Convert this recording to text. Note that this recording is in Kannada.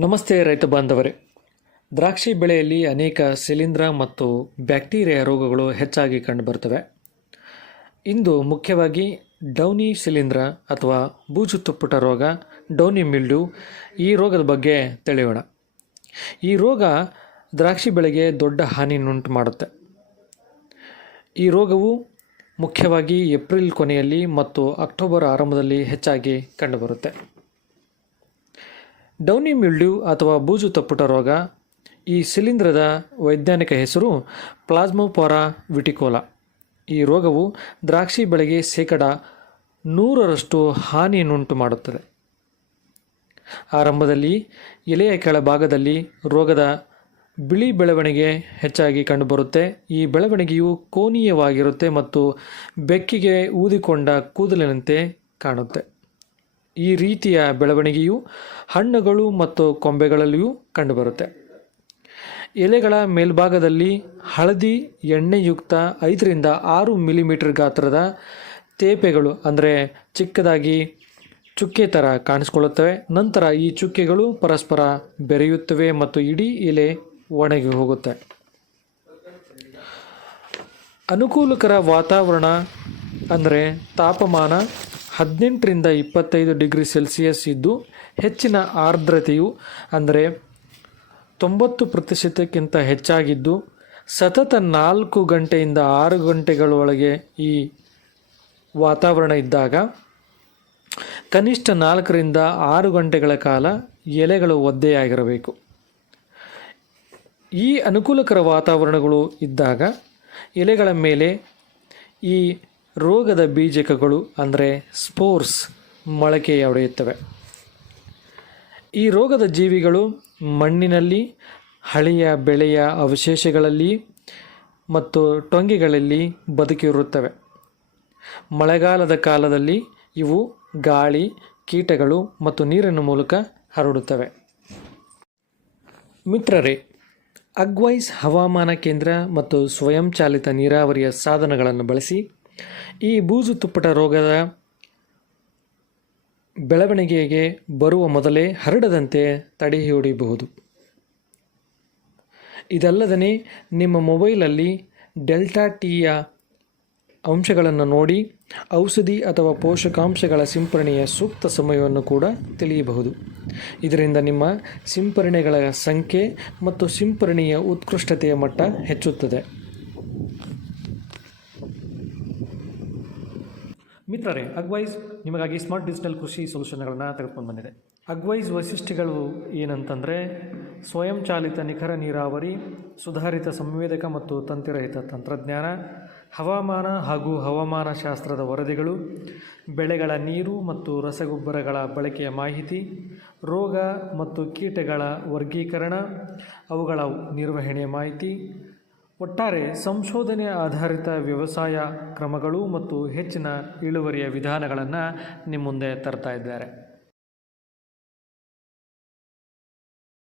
ನಮಸ್ತೆ ರೈತ ಬಾಂಧವರೇ. ದ್ರಾಕ್ಷಿ ಬೆಳೆಯಲ್ಲಿ ಅನೇಕ ಶಿಲೀಂಧ್ರ ಮತ್ತು ಬ್ಯಾಕ್ಟೀರಿಯಾ ರೋಗಗಳು ಹೆಚ್ಚಾಗಿ ಕಂಡುಬರುತ್ತವೆ. ಇಂದು ಮುಖ್ಯವಾಗಿ ಡೌನಿ ಶಿಲೀಂಧ್ರ ಅಥವಾ ಬೂಜು ತುಪ್ಪುಟ ರೋಗ, ಡೌನಿ ಮಿಲ್ಡ್ಯೂ ಈ ರೋಗದ ಬಗ್ಗೆ ತಿಳಿಯೋಣ. ಈ ರೋಗ ದ್ರಾಕ್ಷಿ ಬೆಳೆಗೆ ದೊಡ್ಡ ಹಾನಿಯನ್ನುಂಟು ಮಾಡುತ್ತೆ. ಈ ರೋಗವು ಮುಖ್ಯವಾಗಿ ಏಪ್ರಿಲ್ ಕೊನೆಯಲ್ಲಿ ಮತ್ತು ಅಕ್ಟೋಬರ್ ಆರಂಭದಲ್ಲಿ ಹೆಚ್ಚಾಗಿ ಕಂಡುಬರುತ್ತೆ. ಡೌನಿ ಮಿಲ್ಡ್ಯೂ ಅಥವಾ ಬೂಜು ತಪ್ಪುಟ ರೋಗ, ಈ ಶಿಲೀಂಧ್ರದ ವೈಜ್ಞಾನಿಕ ಹೆಸರು ಪ್ಲಾಸ್ಮೋಪೋರಾ ವಿಟಿಕೋಲಾ. ಈ ರೋಗವು ದ್ರಾಕ್ಷಿ ಬೆಳೆಗೆ ಶೇಕಡ ನೂರರಷ್ಟು ಹಾನಿಯನ್ನುಂಟು ಮಾಡುತ್ತದೆ. ಆರಂಭದಲ್ಲಿ ಎಲೆಯ ಕೆಳಭಾಗದಲ್ಲಿ ರೋಗದ ಬಿಳಿ ಬೆಳವಣಿಗೆ ಹೆಚ್ಚಾಗಿ ಕಂಡುಬರುತ್ತೆ. ಈ ಬೆಳವಣಿಗೆಯು ಕೋನೀಯವಾಗಿರುತ್ತೆ ಮತ್ತು ಬೆಕ್ಕಿಗೆ ಊದಿಕೊಂಡ ಕೂದಲಿನಂತೆ ಕಾಣುತ್ತೆ. ಈ ರೀತಿಯ ಬೆಳವಣಿಗೆಯು ಹಣ್ಣುಗಳು ಮತ್ತು ಕೊಂಬೆಗಳಲ್ಲಿಯೂ ಕಂಡುಬರುತ್ತೆ. ಎಲೆಗಳ ಮೇಲ್ಭಾಗದಲ್ಲಿ ಹಳದಿ ಎಣ್ಣೆಯುಕ್ತ ಐದರಿಂದ ಆರು ಮಿಲಿಮೀಟರ್ ಗಾತ್ರದ ತೇಪೆಗಳು, ಅಂದರೆ ಚಿಕ್ಕದಾಗಿ ಚುಕ್ಕೆ ಥರ ಕಾಣಿಸ್ಕೊಳ್ಳುತ್ತವೆ. ನಂತರ ಈ ಚುಕ್ಕೆಗಳು ಪರಸ್ಪರ ಬೆರೆಯುತ್ತವೆ ಮತ್ತು ಇಡೀ ಎಲೆ ಒಣಗಿ ಹೋಗುತ್ತೆ. ಅನುಕೂಲಕರ ವಾತಾವರಣ, ಅಂದರೆ ತಾಪಮಾನ ಹದಿನೆಂಟರಿಂದ ಇಪ್ಪತ್ತೈದು ಡಿಗ್ರಿ ಸೆಲ್ಸಿಯಸ್ ಇದ್ದು ಹೆಚ್ಚಿನ ಆರ್ದ್ರತೆಯು ಅಂದರೆ ತೊಂಬತ್ತು ಪ್ರತಿಶತಕ್ಕಿಂತ ಹೆಚ್ಚಾಗಿದ್ದು ಸತತ ನಾಲ್ಕು ಗಂಟೆಯಿಂದ ಆರು ಗಂಟೆಗಳೊಳಗೆ ಈ ವಾತಾವರಣ ಇದ್ದಾಗ ಕನಿಷ್ಠ ನಾಲ್ಕರಿಂದ ಆರು ಗಂಟೆಗಳ ಕಾಲ ಎಲೆಗಳು ಒದ್ದೆಯಾಗಿರಬೇಕು. ಈ ಅನುಕೂಲಕರ ವಾತಾವರಣಗಳು ಇದ್ದಾಗ ಎಲೆಗಳ ಮೇಲೆ ಈ ರೋಗದ ಬೀಜಕಗಳು ಅಂದರೆ ಸ್ಪೋರ್ಸ್ ಮೊಳಕೆಯೊಡೆಯುತ್ತವೆ ಈ ರೋಗದ ಜೀವಿಗಳು ಮಣ್ಣಿನಲ್ಲಿ, ಹಳೆಯ ಬೆಳೆಯ ಅವಶೇಷಗಳಲ್ಲಿ ಮತ್ತು ಟೊಂಗೆಗಳಲ್ಲಿ ಬದುಕಿರುತ್ತವೆ ಮಳೆಗಾಲದ ಕಾಲದಲ್ಲಿ ಇವು ಗಾಳಿ, ಕೀಟಗಳು ಮತ್ತು ನೀರಿನ ಮೂಲಕ ಹರಡುತ್ತವೆ. ಮಿತ್ರರೇ, ಅಗ್ವೈಸ್ ಹವಾಮಾನ ಕೇಂದ್ರ ಮತ್ತು ಸ್ವಯಂಚಾಲಿತ ನೀರಾವರಿಯ ಸಾಧನಗಳನ್ನು ಬಳಸಿ ಈ ಬೂಜು ತುಪ್ಪಟ ರೋಗದ ಬೆಳವಣಿಗೆಗೆ ಬರುವ ಮೊದಲೇ ಹರಡದಂತೆ ತಡೆಹಿಡಿಯಬಹುದು ಇದಲ್ಲದೇ ನಿಮ್ಮ ಮೊಬೈಲಲ್ಲಿ ಡೆಲ್ಟಾ ಟೀಯ ಅಂಶಗಳನ್ನು ನೋಡಿ ಔಷಧಿ ಅಥವಾ ಪೋಷಕಾಂಶಗಳ ಸಿಂಪರಣೆಯ ಸೂಕ್ತ ಸಮಯವನ್ನು ಕೂಡ ತಿಳಿಯಬಹುದು. ಇದರಿಂದ ನಿಮ್ಮ ಸಿಂಪರಣೆಗಳ ಸಂಖ್ಯೆ ಮತ್ತು ಸಿಂಪರಣೆಯ ಉತ್ಕೃಷ್ಟತೆಯ ಮಟ್ಟ ಹೆಚ್ಚುತ್ತದೆ. ಮಿತ್ರರೇ ಅಗ್ವೈಸ್ ನಿಮಗಾಗಿ ಸ್ಮಾರ್ಟ್ ಡಿಜಿಟಲ್ ಕೃಷಿ ಸೊಲ್ಯೂಷನ್ಗಳನ್ನು ತೆಗೆದುಕೊಂಡು ಬಂದಿದೆ. ಅಗ್ವೈಸ್ ವೈಶಿಷ್ಟ್ಯಗಳು ಏನಂತಂದರೆ ಸ್ವಯಂಚಾಲಿತ ನಿಖರ ನೀರಾವರಿ, ಸುಧಾರಿತ ಸಂವೇದಕ ಮತ್ತು ತಂತಿರಹಿತ ತಂತ್ರಜ್ಞಾನ, ಹವಾಮಾನ ಹಾಗೂ ಹವಾಮಾನ ಶಾಸ್ತ್ರದ ವರದಿಗಳು, ಬೆಳೆಗಳ ನೀರು ಮತ್ತು ರಸಗೊಬ್ಬರಗಳ ಬಳಕೆಯ ಮಾಹಿತಿ, ರೋಗ ಮತ್ತು ಕೀಟಗಳ ವರ್ಗೀಕರಣ, ಅವುಗಳ ನಿರ್ವಹಣೆಯ ಮಾಹಿತಿ ಒಟ್ಟಾರೆ ಸಂಶೋಧನೆ ಆಧಾರಿತ ವ್ಯವಸಾಯ ಕ್ರಮಗಳು ಮತ್ತು ಹೆಚ್ಚಿನ ಇಳುವರಿಯ ವಿಧಾನಗಳನ್ನು ನಿಮ್ಮ ಮುಂದೆ ತರ್ತಾ ಇದ್ದಾರೆ.